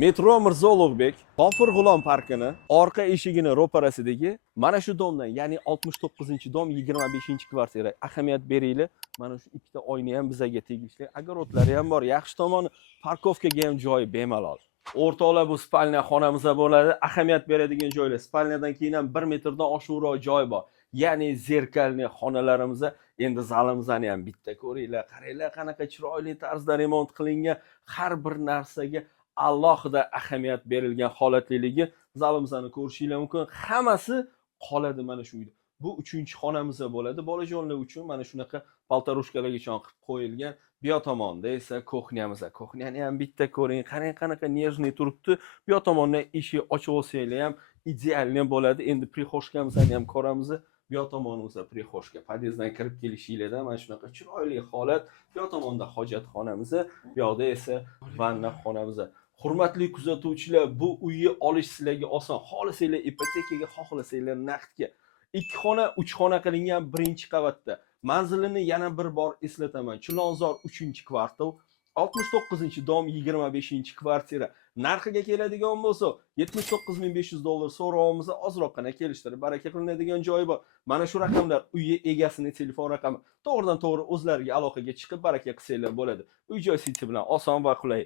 Metro Mirzo Ulug'bek G'ofur G'ulom parkini orqa eshigini ro'parasidagi mana shu domdan, ya'ni 69-dom 25-kvartira. Ahamiyat beringlar. Mana shu ikkita oyna ham bizaga tegishli. Огородlari ham bor. Yaxshi tomoni parkovkaga ham joyi bemalol. O'rtoqlar, bu spalnya xonamiz bo'ladi. Ahamiyat beradigan joylar. Spalnyadan keyin ham 1 metrdan oshiqroq joy bor. Ya'ni zerkalni xonalarimiz, endi zalimizni ham bitta ko'ringlar. Qaranglar, qanaqa chiroyli tarzda remont qilingan. Har bir narsaga alohida ahamiyat berilgan holatliligi zalimizni ko'rishinglar mumkin. Hammasi qoladi mana shu uyda. Bu 3-xonamiz bo'ladi. Bolajonlar uchun mana shunaqa paltarushkalargacha qilib qo'yilgan. Bu yoq tomonda esa kuxnyamiz. Kuxnyani ham bitta ko'ring. Qarang qanaqa nejniy turibdi. Bu yoq tomondan eshik ochib olsanglar ham idealni bo'ladi. Endi prixoshkamizni ham ko'ramiz. Bu yoq tomonimizda prixoshka. Podyezddan kirib kelishinglarda mana shunaqa chiroyli holat. Bu yoq tomonda hojatxonamiz, bu yoqda esa vanna xonamiz. Hurmatli kuzatuvchilar, bu uyni olish sizlarga oson. Xohlasanglar ipotekaga, xohlasanglar naqdga. 2 xona, 3 xona qilingan 1-qavatda. Manzilini yana bir bor eslataman. Chilonzor 3-kvartal, 69-dom 25-kvartira. Narxiga keladigan bo'lsa, $79.500 so'rovimiz ozroqgina kelishtirib baraka qilinadigan joyi bor. Mana shu raqamlar uyi egasining telefon raqami. To'g'ridan to'g'ri o'zlariga aloqaga chiqib baraka qilsanglar bo'ladi. Uy-joy siti bilan oson va qulay.